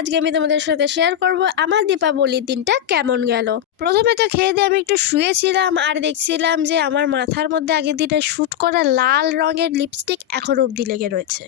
আজকে আমি তোমাদের সাথে শেয়ার করব আমার দীপাবলির দিনটা কেমন গেল। প্রথমে তো খেয়ে দিয়ে আমি একটু শুয়েছিলাম আর দেখছিলাম যে আমার মাথার মধ্যে আগের দিনে শ্যুট করা লাল রঙের লিপস্টিক এখনও অবধি লেগে রয়েছে।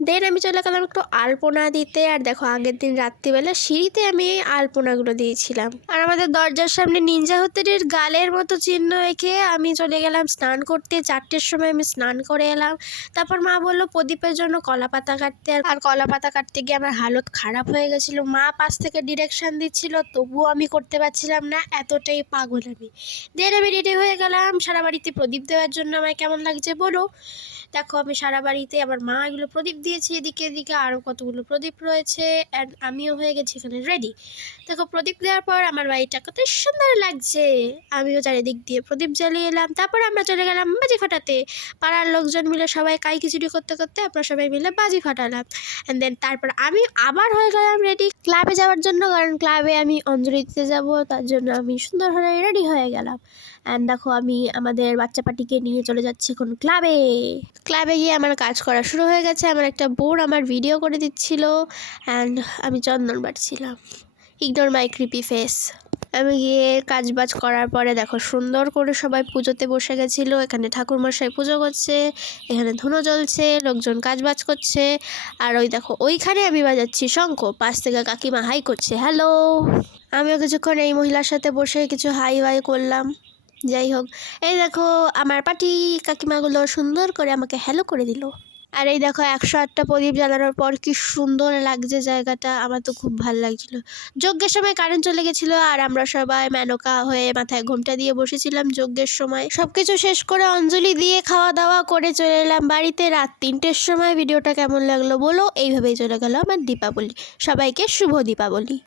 দেন আমি চলে গেলাম একটু আলপনা দিতে, আর দেখো আগের দিন রাত্রিবেলা সিঁড়িতে আমি এই আলপনাগুলো দিয়েছিলাম। আর আমাদের দরজার সামনে নিনজা হাতুড়ির গালের মতো চিহ্ন এঁকে আমি চলে গেলাম স্নান করতে। 4টের সময় আমি স্নান করে এলাম। তারপর মা বললো প্রদীপের জন্য কলা পাতা কাটতে, আর কলা পাতা কাটতে গিয়ে আমার হালত খারাপ হয়ে গেছিলো। মা পাশ থেকে ডিরেকশন দিচ্ছিল, তবুও আমি করতে পারছিলাম না, এতটাই পাগল আমি। দেন আমি রেডি হয়ে গেলাম সারা বাড়িতে প্রদীপ দেওয়ার জন্য। আমার কেমন লাগছে বলো। দেখো আমি সারা বাড়িতে, আমার মা এগুলো প্রদীপ দিয়েছি, এদিকে এদিকে আরও কতগুলো প্রদীপ রয়েছে, অ্যান্ড আমিও হয়ে গেছি এখানে রেডি। দেখো প্রদীপ দেওয়ার পর আমার বাড়িটা কত সুন্দর লাগছে। আমিও চারিদিক দিয়ে প্রদীপ জ্বালিয়ে এলাম। তারপর আমরা চলে গেলাম বাজি ফাটাতে। পাড়ার লোকজন মিলে সবাই কাই খিচুড়ি করতে করতে আমরা সবাই মিলে বাজি ফাটালাম। অ্যান্ড দেন তারপর আমি আবার হয়ে গেলাম রেডি ক্লাবে যাওয়ার জন্য, কারণ ক্লাবে আমি অঞ্জলি দিতে যাবো, তার জন্য আমি সুন্দরভাবে রেডি হয়ে গেলাম। অ্যান্ড দেখো আমি আমাদের বাচ্চা পাটিকে নিয়ে চলে যাচ্ছি এখন ক্লাবে। ক্লাবে গিয়ে আমার কাজ করা শুরু হয়ে গেছে। আমার একটা বোন আমার ভিডিও করে দিচ্ছিল, অ্যান্ড আমি চন্দন বাটছিলাম। Ignore my creepy face. আমি গিয়ে কাজ বাজ করার পরে দেখো সুন্দর করে সবাই পুজোতে বসে গেছিলো। এখানে ঠাকুরমশাই পুজো করছে, এখানে ধুনো জ্বলছে, লোকজন কাজ বাজ করছে। আর ওই দেখো ওইখানে আমি বাজাচ্ছি শঙ্খ, পাশ থেকে কাকিমা হাই করছে, হ্যালো। আমিও কিছুক্ষণ এই মহিলার সাথে বসে কিছু হাই ওয়াই করলাম। যাই হোক, এই দেখো আমার পাটি কাকিমাগুলো সুন্দর করে আমাকে হ্যালো করে দিল। আর এই দেখো 108টা প্রদীপ জ্বালানোর পর কি সুন্দর লাগছে জায়গাটা, আমার তো খুব ভালো লাগছিল। যজ্ঞের সময় কারেন্ট চলে গেছিলো, আর আমরা সবাই মেনকা হয়ে মাথায় ঘোমটা দিয়ে বসেছিলাম যজ্ঞের সময়। সব কিছু শেষ করে অঞ্জলি দিয়ে খাওয়া দাওয়া করে চলে এলাম বাড়িতে রাত 3টের সময়। ভিডিওটা কেমন লাগলো বলো। এইভাবেই চলে গেল আমার দীপাবলি। সবাইকে শুভ দীপাবলি।